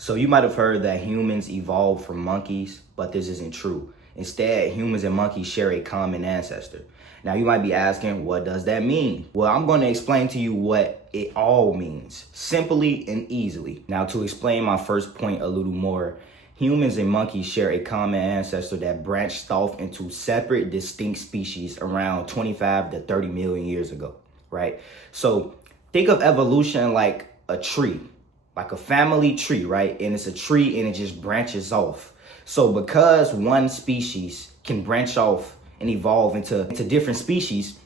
So you might have heard that humans evolved from monkeys, but this isn't true. Instead, humans and monkeys share a common ancestor. Now you might be asking, what does that mean? Well, I'm going to explain to you what it all means, simply and easily. Now to explain my first point a little more, humans and monkeys share a common ancestor that branched off into separate, distinct species around 25 to 30 million years ago, right? So think of evolution like a tree, like a family tree, right? And it's a tree and it just branches off. So because one species can branch off and evolve into different species,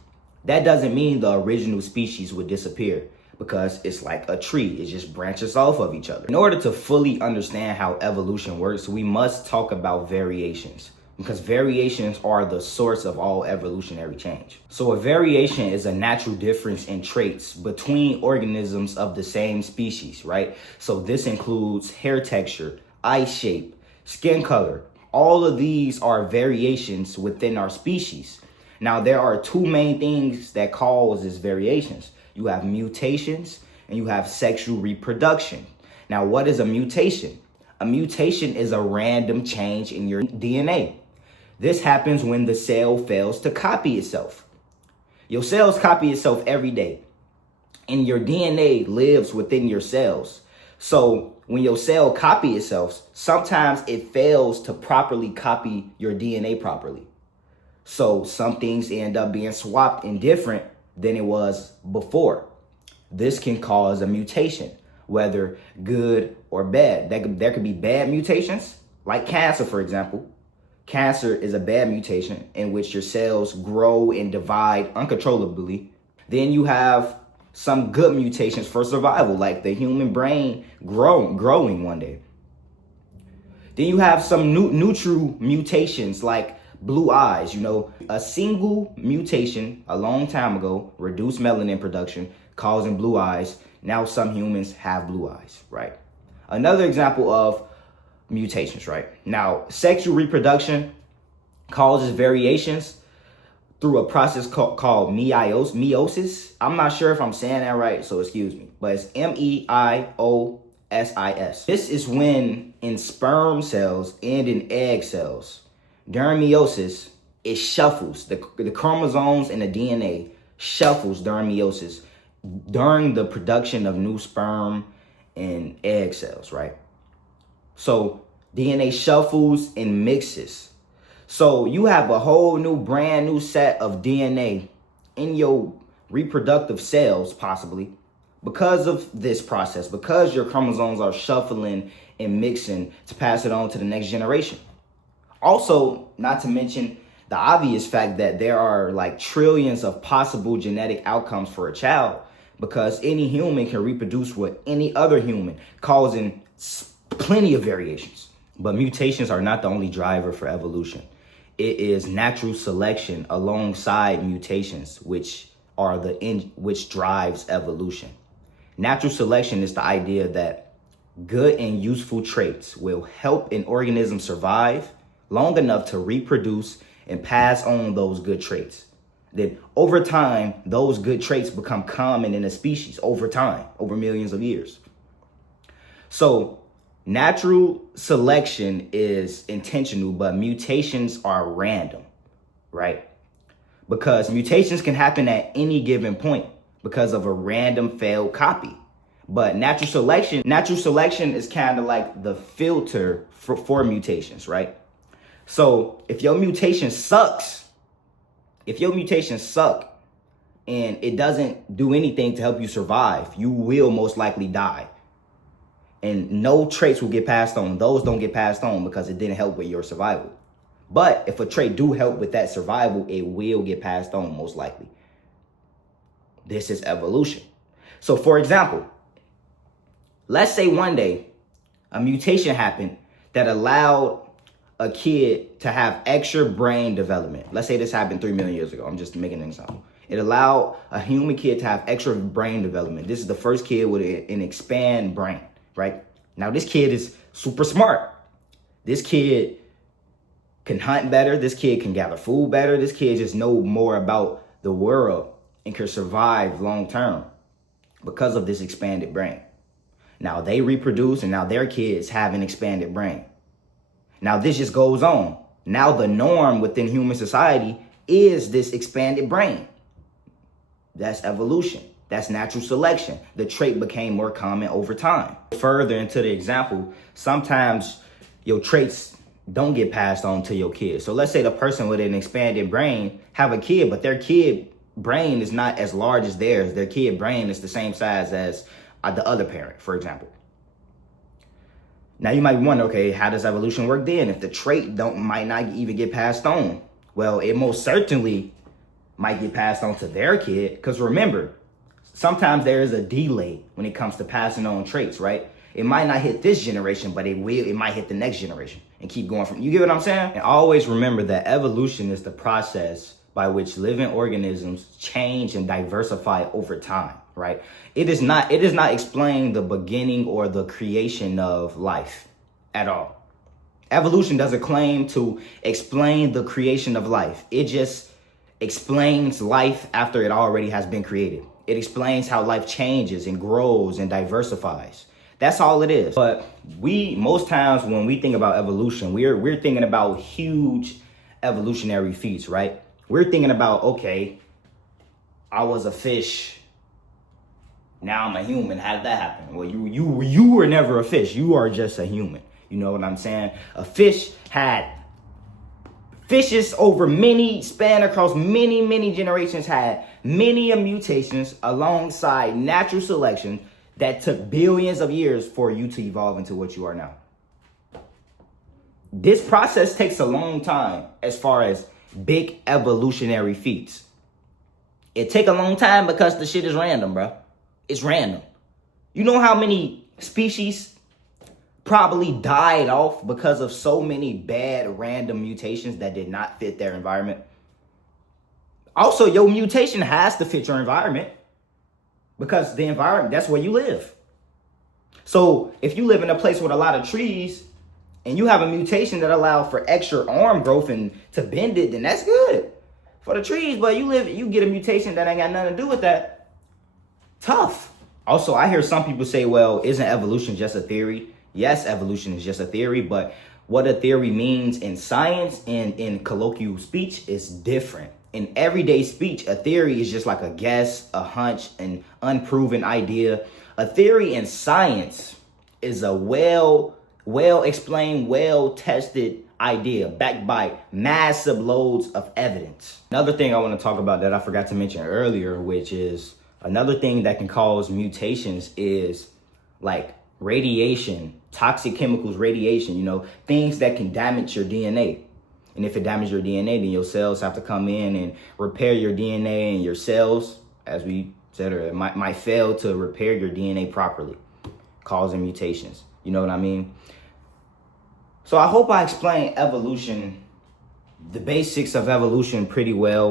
that doesn't mean the original species would disappear, because it's like a tree. It just branches off of each other. In order to fully understand how evolution works, we must talk about variations, because variations are the source of all evolutionary change. So a variation is a natural difference in traits between organisms of the same species, right? So this includes hair texture, eye shape, skin color. All of these are variations within our species. Now, there are two main things that cause these variations. You have mutations and you have sexual reproduction. Now, what is a mutation? A mutation is a random change in your DNA. This happens when the cell fails to copy itself. Your cells copy itself every day, and your DNA lives within your cells. So when your cell copy itself, sometimes it fails to properly copy your DNA properly. So some things end up being swapped and different than it was before. This can cause a mutation, whether good or bad. There could be bad mutations, like cancer, for example. Cancer is a bad mutation in which your cells grow and divide uncontrollably. Then you have some good mutations for survival, like the human brain growing one day. Then you have some neutral mutations like blue eyes. A single mutation a long time ago reduced melanin production, causing blue eyes. Now some humans have blue eyes, right? Another example of mutations, right? Now, sexual reproduction causes variations through a process called meiosis. I'm not sure if I'm saying that right, so excuse me, but it's meiosis. This is when in sperm cells and in egg cells, during meiosis, it shuffles. The chromosomes and the DNA shuffles during meiosis, during the production of new sperm and egg cells, right? So DNA shuffles and mixes. So you have a whole brand new set of DNA in your reproductive cells, possibly, because of this process, because your chromosomes are shuffling and mixing to pass it on to the next generation. Also, not to mention the obvious fact that there are like trillions of possible genetic outcomes for a child, because any human can reproduce with any other human, causing plenty of variations. But mutations are not the only driver for evolution. It is natural selection alongside mutations, which drives evolution. Natural selection is the idea that good and useful traits will help an organism survive long enough to reproduce and pass on those good traits. Then over time, those good traits become common in a species over time, over millions of years. So natural selection is intentional, but mutations are random, right? Because mutations can happen at any given point because of a random failed copy. But natural selection is kind of like the filter for mutations, right? So if your mutation sucks and it doesn't do anything to help you survive, you will most likely die. And no traits will get passed on. Those don't get passed on because it didn't help with your survival. But if a trait do help with that survival, it will get passed on most likely. This is evolution. So for example, let's say one day a mutation happened that allowed a kid to have extra brain development. Let's say this happened 3 million years ago. I'm just making an example. It allowed a human kid to have extra brain development. This is the first kid with an expand brain, right? Now this kid is super smart. This kid can hunt better. This kid can gather food better. This kid just know more about the world and can survive long term because of this expanded brain. Now they reproduce and now their kids have an expanded brain. Now this just goes on. Now the norm within human society is this expanded brain. That's evolution. That's natural selection. The trait became more common over time. Further into the example, sometimes your traits don't get passed on to your kids. So let's say the person with an expanded brain have a kid, but their kid brain is not as large as theirs. Their kid brain is the same size as the other parent, for example. Now you might wonder, okay, how does evolution work then? If the trait might not even get passed on? Well, it most certainly might get passed on to their kid. Because remember, sometimes there is a delay when it comes to passing on traits, right? It might not hit this generation, but it might hit the next generation and keep going from, you get what I'm saying? And always remember that evolution is the process by which living organisms change and diversify over time, right? It is not explaining the beginning or the creation of life at all. Evolution doesn't claim to explain the creation of life. It just explains life after it already has been created. It explains how life changes and grows and diversifies. That's all it is. But most times when we think about evolution, we're thinking about huge evolutionary feats, right? We're thinking about, okay, I was a fish. Now I'm a human. How did that happen? Well, you were never a fish. You are just a human. You know what I'm saying? A fish had fishes span across many generations had many mutations alongside natural selection that took billions of years for you to evolve into what you are now. This process takes a long time as far as big evolutionary feats. It take a long time because the shit is random, bro. It's random. You know how many species probably died off because of so many bad random mutations that did not fit their environment? Also, your mutation has to fit your environment because the environment, that's where you live. So if you live in a place with a lot of trees and you have a mutation that allows for extra arm growth and to bend it, then that's good for the trees. But you get a mutation that ain't got nothing to do with that. Tough. Also, I hear some people say, well, isn't evolution just a theory? Yes, evolution is just a theory, but what a theory means in science and in colloquial speech is different. In everyday speech, a theory is just like a guess, a hunch, an unproven idea. A theory in science is a well explained, well-tested idea backed by massive loads of evidence. Another thing I want to talk about that I forgot to mention earlier, which is another thing that can cause mutations, is like radiation, toxic chemicals, radiation, things that can damage your DNA. And if it damages your DNA, then your cells have to come in and repair your DNA, and your cells, as we said earlier, might fail to repair your DNA properly, causing mutations. You know what I mean? So I hope I explained evolution, the basics of evolution pretty well.